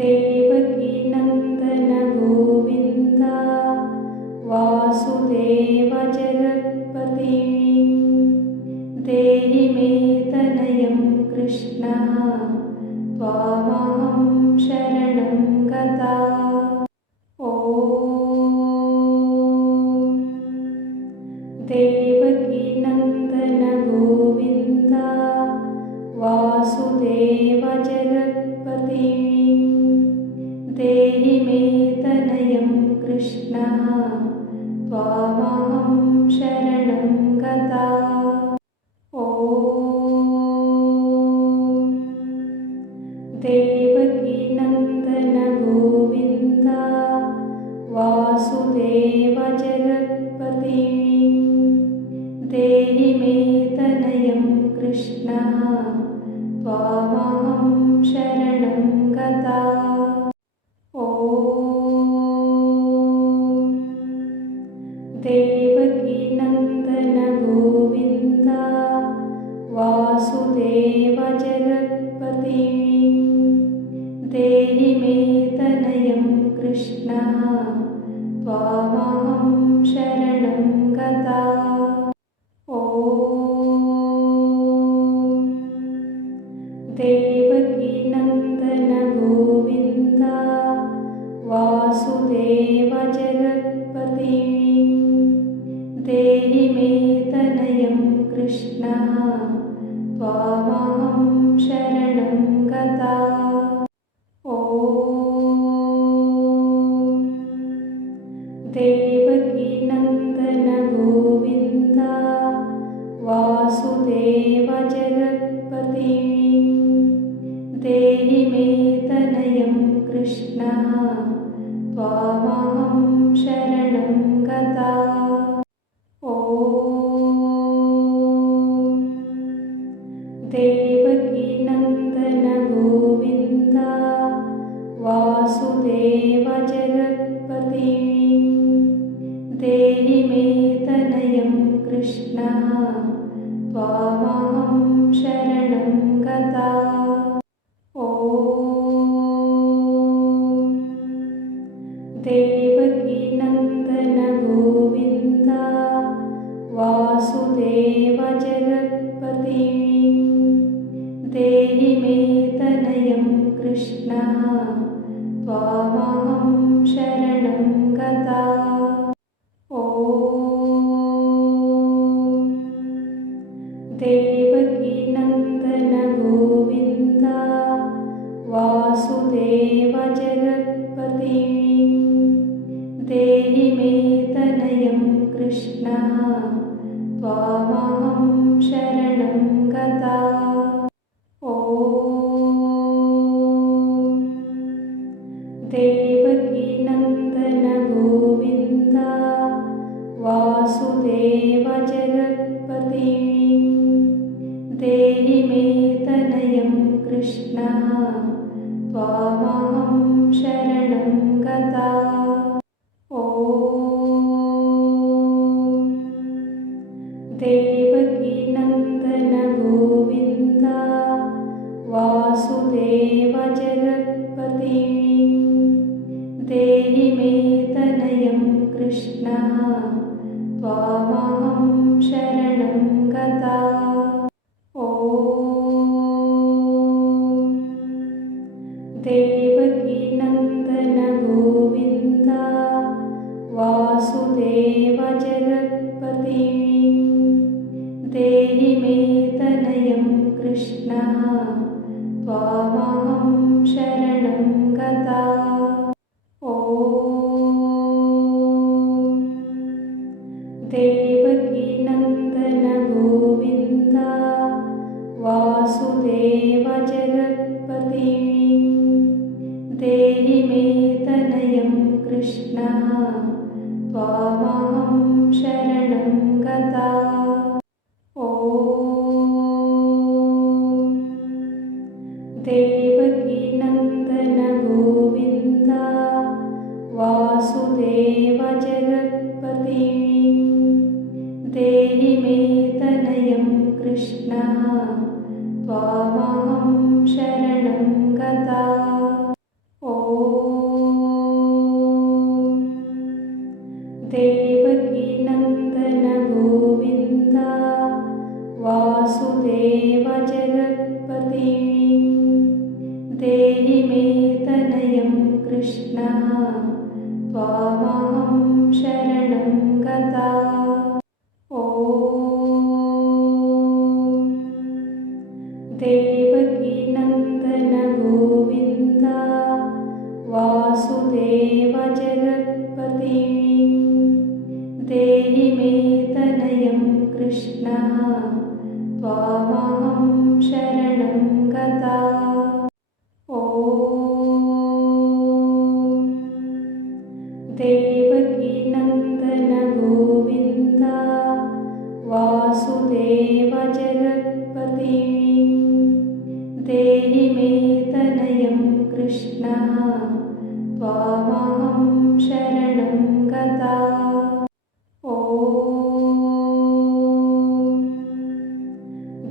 देवकी नंदन गोविंद वासुदेव जगत्पति देहि मे तनयं कृष्ण त्वामहं शरणं गता। देवकी नंदन गोविंद वासुदेव जगत्पति देहि मे तनयं कृष्ण त्वामहं शरणं गता। देवकी नंदन गोविंद वासुदेव जगत्पति देहि मे तनयं कृष्ण त्वामहं शरणं गता। देवकी नंदन गोविंद वासुदेव जगत्पति देहि मे तनयं कृष्ण त्वामहं शरणं गता। देवकी नंदन गोविंद वासुदेव जगत्पति देहि मे तनयं कृष्ण त्वामहं शरणं गता। देवकी नंदन गोविंद वासुदेव जगत्पति देहि मे तनयं कृष्ण त्वामहं शरणं गता। देवकी नंदन गोविंद वासुदेव जगत्पति देहि मे तनयं कृष्ण त्वामहं शरणं गता। देवकी नंदन गोविंद वासुदेव जगत्पति देहि मे तनयं कृष्ण त्वामहं शरणं गता। देवकी नंदन गोविंद वासुदेव जगत्पति देहि मे तनयं कृष्ण त्वामहं शरणं गता। देवकी नंदन गोविंद वासुदेव जगत्पति देहि मे तनयं कृष्ण त्वामहं शरणं गता। देवकी नंदन गोविंद वासुदेव जगत्पति देहि मे तनयं कृष्ण त्वामहं शरणं गता। देवकी नंदन गोविंद वासुदेव जगत्पति देहि मे तनयं कृष्ण त्वामहं शरणं गता। देवकी नंदन गोविंद वासुदेव जगत्पति देहि मे तनयं कृष्ण त्वामहं शरणं गता। देवकी नंदन गोविंद वासुदेव जगत्पति देहि मे तनयं कृष्ण त्वामहं शरणं गता। देवकी नंदन गोविंद वासुदेव जगत्पति देहि मे तनयं कृष्ण त्वामहं शरणं गता। देवकी नंदन गोविंद वासुदेव जगत्पति देहि मे तनयं कृष्ण त्वामहं शरणं गता। देवकी नंदन गोविंद वासुदेव जगत्पति देहि मे तनयं कृष्ण त्वामहं शरणं गता। ॐ वासुदेवजगत्पतिं देहि मे तनयं कृष्ण त्वामहं शरणं गता। ॐ देवकीनन्दन गोविन्द वासुदेवजगत्पतिं देहि मे तनयं कृष्ण त्वामहं शरणं गता। ॐ देवकीनन्दन गोविन्द वासुदेवजगत्पतिं देहि मे तनयं कृष्ण त्वामहं शरणं गता। ॐ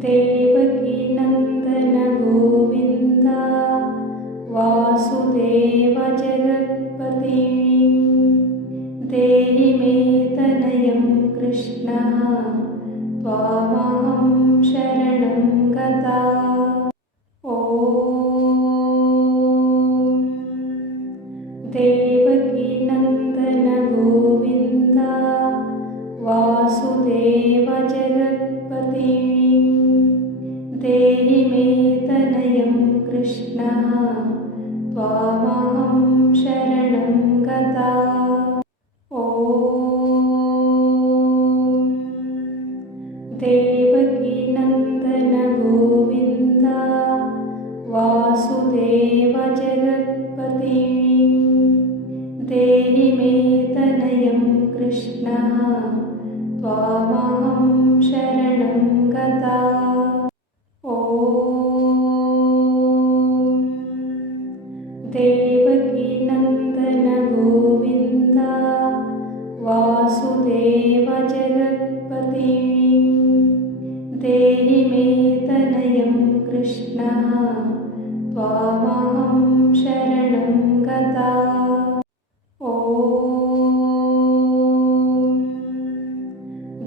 देवकीनन्दन गोविन्द वासुदेवजगत्पतिं देहि मे तनयं कृष्ण त्वामहं शरणं गता। ॐ देवकीनन्दन गोविन्द वासुदेवजगत्पतिं देहि मे तनयं कृष्ण त्वामहं शरणं गता। ॐ देवकीनन्दन गोविन्द वासुदेवजगत्पतिं देहि मे तनयं कृष्ण त्वामहं शरणं गता। ॐ देवकीनन्दन गोविन्द वासुदेवजगत्पतिं देहि मे तनयं कृष्ण त्वामहं शरणं गता। ॐ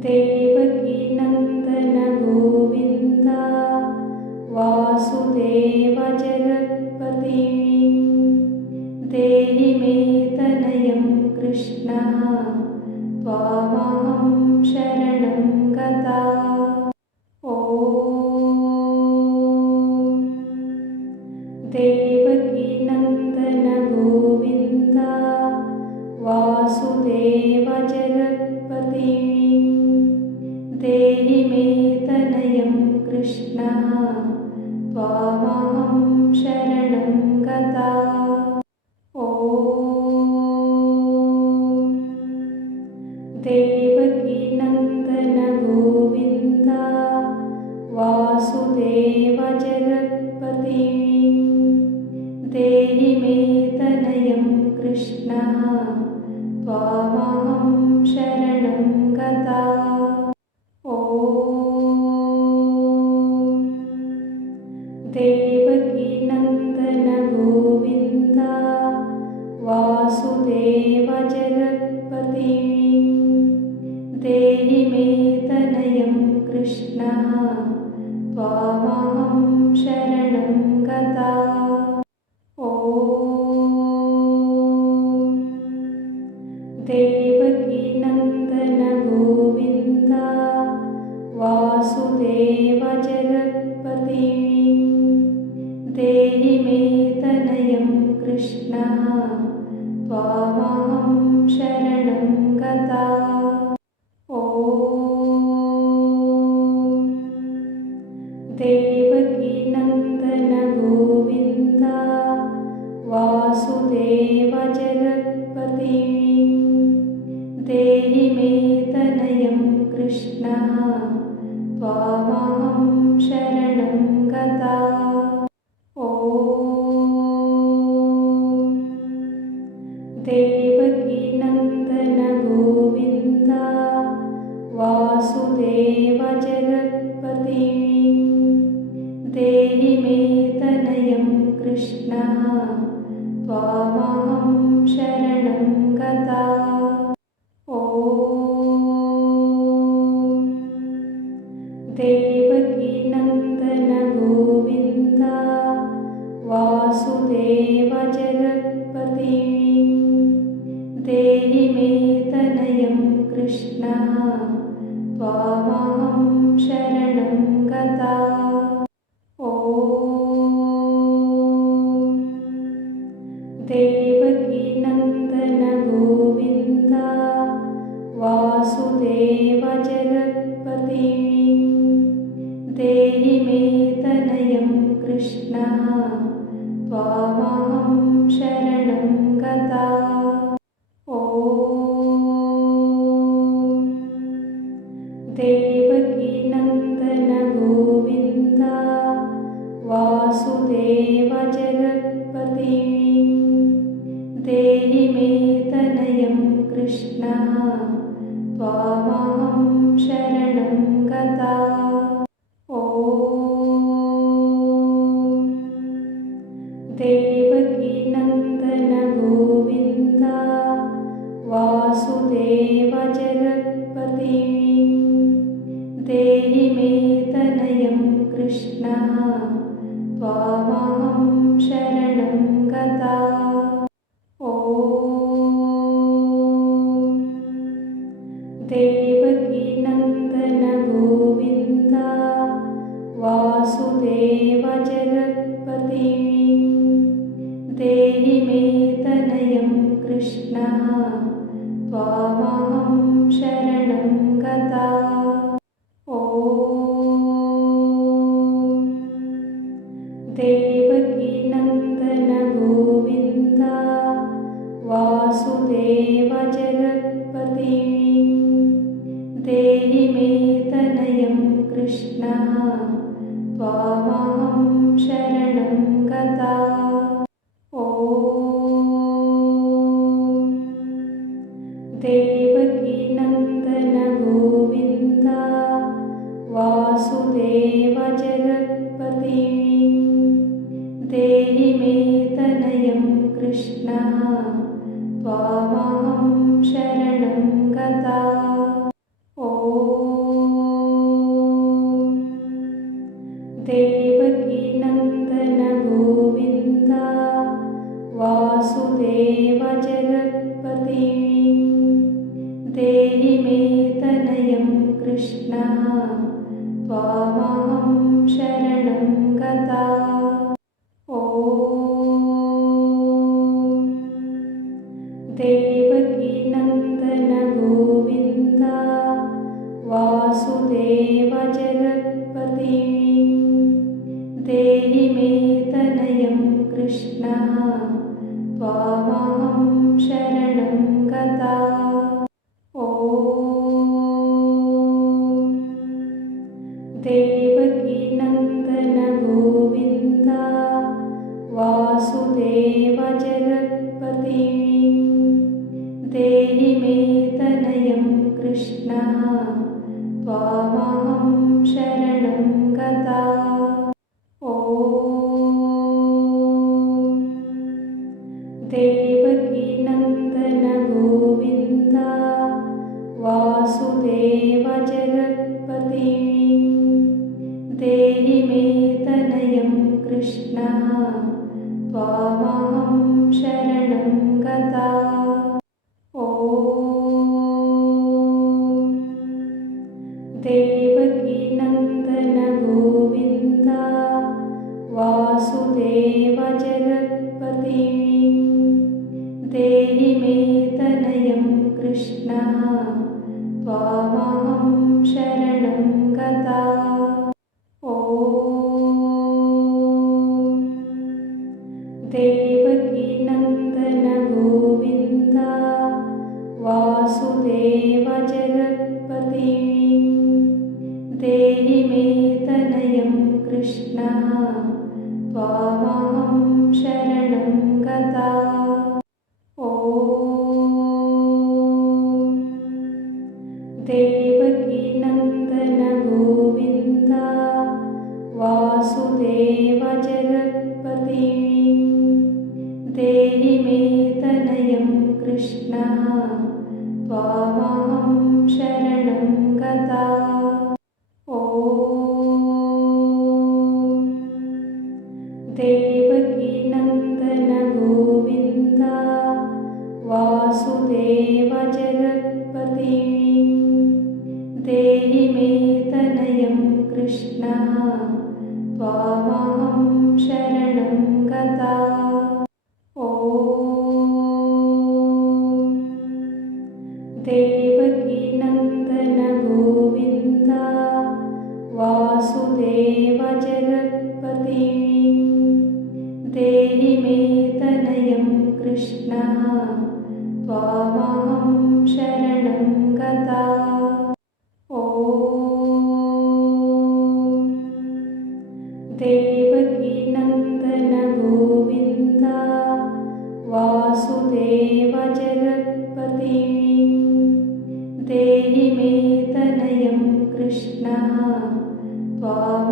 देवकीनन्दन गोविन्द वासुदेवजगत्पतिं देहि मे तनयं कृष्ण त्वामहं शरणं गता। ॐ देवकीनन्दन गोविन्द वासुदेवजगत्पतिं देहि मे तनयं कृष्ण त्वामहं शरणं गता। ॐ देवकीनन्दन गोविन्द वासुदेवजगत्पतिं देहि मे तनयं कृष्ण त्वामहं शरणं गता। ॐ देवकीनन्दन गोविन्द वासुदेवजगत्पतिं देहि मे तनयं कृष्ण त्वामहं शरणं गता। ॐ देवकीनन्दन गोविन्द वासुदेवजगत्पतिं देहि मे तनयं कृष्ण त्वामहं शरणं गता। ॐ देवकीनन्दन गोविन्द वासुदेवजगत्पतिं देहि मे तनयं कृष्ण त्वामहं शरणं गता। ॐ देवकीनन्दन गोविन्द वासुदेवजगत्पतिं देहि मे तनयं कृष्ण त्वामहं शरणं गता। ॐ देवकी कृष्णः त्वामहं शरणं गता। ॐ देवकीनन्दन गोविन्द वासुदेव जगत्पते देहि मे तनयं कृष्णः त्वामहं शरणं गता। ॐ देवकीनन्दन गोविन्द वासुदेव जगत्पते देहि मे तनयं कृष्णः त्वामहं शरणं गता। ॐ देवकीनन्दन गोविन्द वासुदेव जगत्पते देहि मे तनयं कृष्णः त्वामहं शरणं गता। ॐ देवकीनन्दन गोविन्द वासुदेव जगत्पते देहि मे तनयं कृष्णः त्वामहं शरणं गता। ॐ देवकीनन्दन गोविन्द वासुदेव जगत्पते देहि मे तनयं कृष्णः त्वामहं शरणं गता। ॐ देवकीनन्दन गोविन्द वासुदेव जगत्पते देहि मे तनयं कृष्णः त्वामहं शरणं गता। ॐ देवकीनन्दन गोविन्द वासुदेव जगत्पते देहि मे तनयं कृष्णः त्वामहं शरणं गता। ॐ देवकीनन्दन गोविन्द वासुदेव जगत्पते देहि मे तनयं कृष्णः त्वामहं शरणं गता। ॐ देवकीनन्दन गोविन्द वासुदेव जगत्पते देहि मे तनयं कृष्णः त्वामहं शरणं गता। ॐ देवकीनन्दन गोविन्द वासुदेव जगत्पते देहि मे तनयं कृष्णः त्वामहं शरणं गता। ॐ देवकीनन्दन गोविन्द वासुदेव जगत्पते देहि मे तनयं कृष्णः त्वामहं शरणं गता। ॐ देवकीनन्दन गोविन्द वासुदेव जगत्पते देहि मे तनयं कृष्णः त्वामहं शरणं गता। ॐ देवकीनन्दन गोविन्द वासुदेव जगत्पते देहि मे तनयं कृष्णः त्वामहं शरणं गता। ॐ देवकीनन्दन गोविन्द वासुदेव जगत्पते देवकीनन्दन गोविन्द वासुदेव जगत्पतिं देहि मे तनयं कृष्ण त्वामस्मि